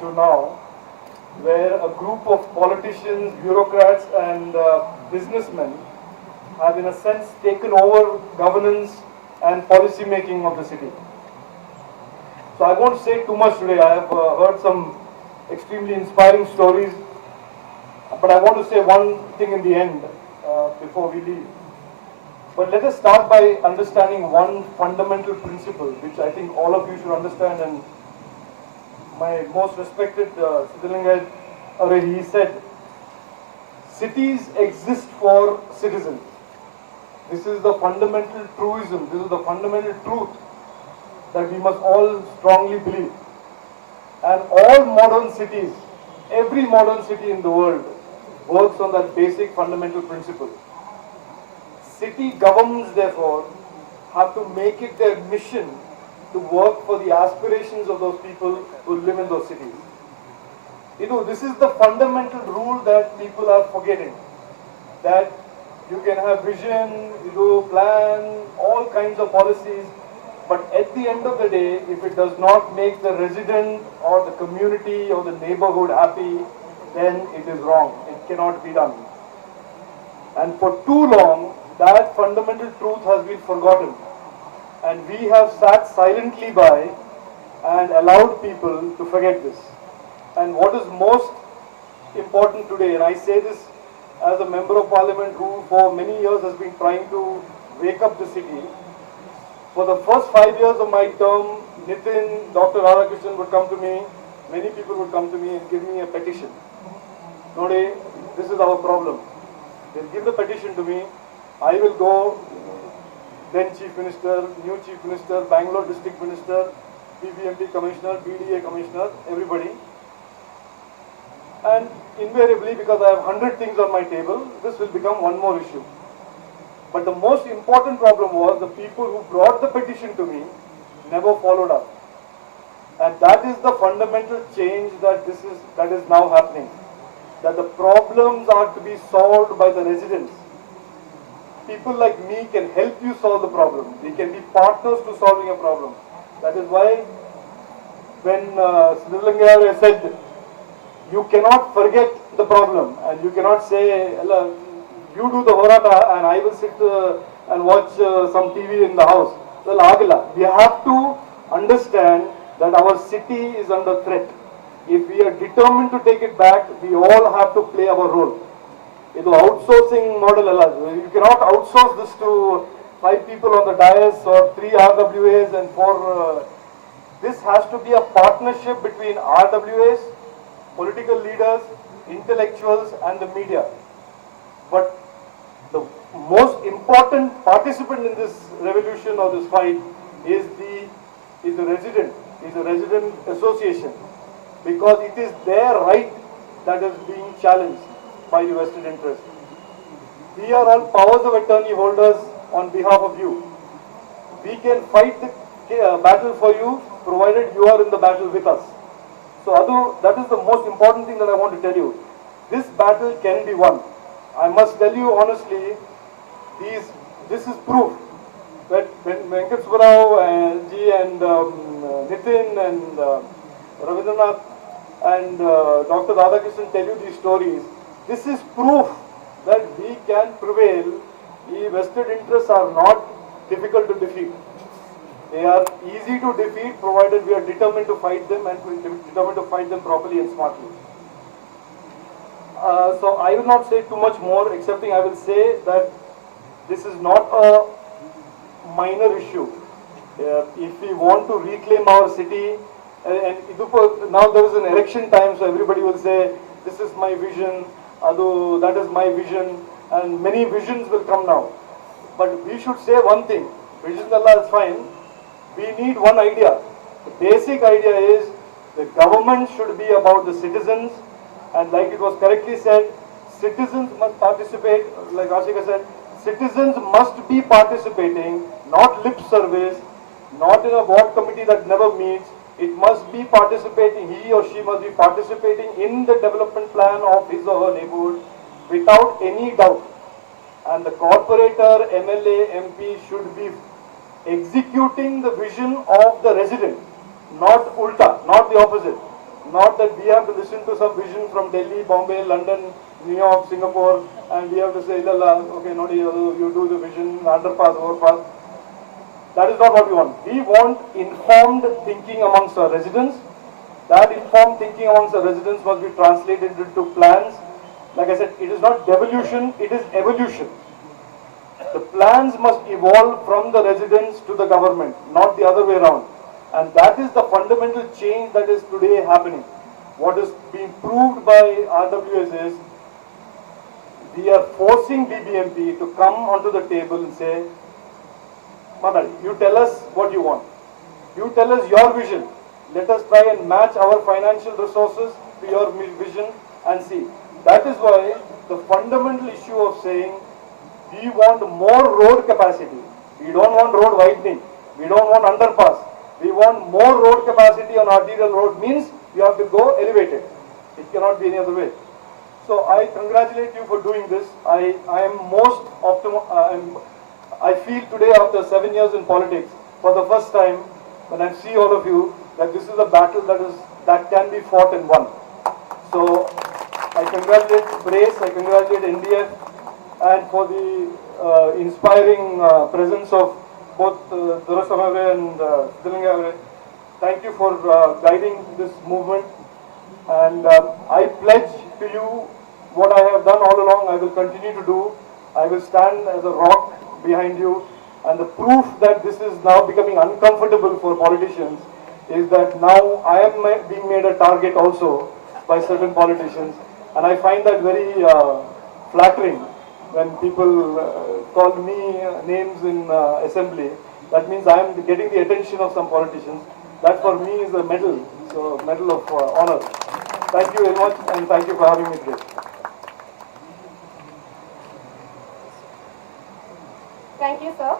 to now, where a group of politicians, bureaucrats, and businessmen have, in a sense, taken over governance and policy making of the city. So I won't say too much today. I have heard some extremely inspiring stories, but I want to say one thing in the end before we leave. But let us start by understanding one fundamental principle, which I think all of you should understand. And my most respected Siddhalingam, he said, cities exist for citizens. This is the fundamental truism, this is the fundamental truth that we must all strongly believe. And all modern cities, every modern city in the world works on that basic fundamental principle. City governments, therefore, have to make it their mission to work for the aspirations of those people who live in those cities. This is the fundamental rule that people are forgetting. That you can have vision, plan, all kinds of policies, but at the end of the day, if it does not make the resident or the community or the neighborhood happy, then it is wrong. It cannot be done. And for too long, that fundamental truth has been forgotten. And we have sat silently by and allowed people to forget this. And what is most important today, and I say this as a member of parliament who for many years has been trying to wake up the city, for the first 5 years of my term, Nitin, Dr. Radhakrishnan would come to me, many people would come to me and give me a petition. Node, this is our problem. They'll give the petition to me, I will go, then Chief Minister, new Chief Minister, Bangalore District Minister, BBMP Commissioner, BDA Commissioner, everybody. And invariably, because I have 100 things on my table, this will become one more issue. But the most important problem was the people who brought the petition to me never followed up. And that is the fundamental change that is now happening. That the problems are to be solved by the residents. People like me can help you solve the problem. We can be partners to solving a problem. That is why when Siddhalingam said, you cannot forget the problem and you cannot say, you do the horata and I will sit and watch some TV in the house. Well, Agila, we have to understand that our city is under threat. If we are determined to take it back, we all have to play our role. It is outsourcing model. You cannot outsource this to 5 people on the dais or 3 RWAs and 4. This has to be a partnership between RWAs, political leaders, intellectuals and the media. But the most important participant in this revolution or this fight is the resident association, because it is their right that is being challenged by the vested interest. We are all powers of attorney holders on behalf of you. We can fight the battle for you provided you are in the battle with us. So Adu, that is the most important thing that I want to tell you. This battle can be won. I must tell you honestly, this is proof that when Venkat Subbarao ji and Nitin and Ravindranath and Dr. Radhakrishnan tell you these stories, this is proof that we can prevail. The vested interests are not difficult to defeat. They are easy to defeat provided we are determined to fight them and determined to fight them properly and smartly. So I will not say too much more, excepting I will say that this is not a minor issue. If we want to reclaim our city, and now there is an election time, so everybody will say, this is my vision, Adu, that is my vision, and many visions will come now. But we should say one thing, vision Allah is fine, we need one idea. The basic idea is the government should be about the citizens, and like it was correctly said, citizens must participate, like Ashika said, citizens must be participating, not lip service, not in a ward committee that never meets. It must be participating, he or she must be participating in the development plan of his or her neighborhood without any doubt. And the corporator, MLA, MP should be executing the vision of the resident, not ulta, not the opposite. Not that we have to listen to some vision from Delhi, Bombay, London, New York, Singapore, and we have to say, "Lala, okay, no, you do the vision, underpass, overpass." That is not what we want. We want informed thinking amongst our residents. That informed thinking amongst the residents must be translated into plans. Like I said, it is not devolution, it is evolution. The plans must evolve from the residents to the government, not the other way around. And that is the fundamental change that is today happening. What is being proved by RWS is we are forcing BBMP to come onto the table and say, Manali, you tell us what you want. You tell us your vision. Let us try and match our financial resources to your vision and see. That is why the fundamental issue of saying we want more road capacity. We don't want road widening. We don't want underpass. We want more road capacity on arterial road means you have to go elevated. It cannot be any other way. So I congratulate you for doing this. I am most I feel today after 7 years in politics, for the first time, when I see all of you, that this is a battle that can be fought and won. So I congratulate Brace, I congratulate NDF, and for the inspiring presence of both Durasamavre and Siddhalingavre. Thank you for guiding this movement. And I pledge to you what I have done all along, I will continue to do. I will stand as a rock behind you. And the proof that this is now becoming uncomfortable for politicians is that now I am being made a target also by certain politicians. And I find that very flattering when people call me names in assembly. That means I am getting the attention of some politicians. That for me is a medal, so medal of honor. Thank you very much and thank you for having me today. Thank you, sir.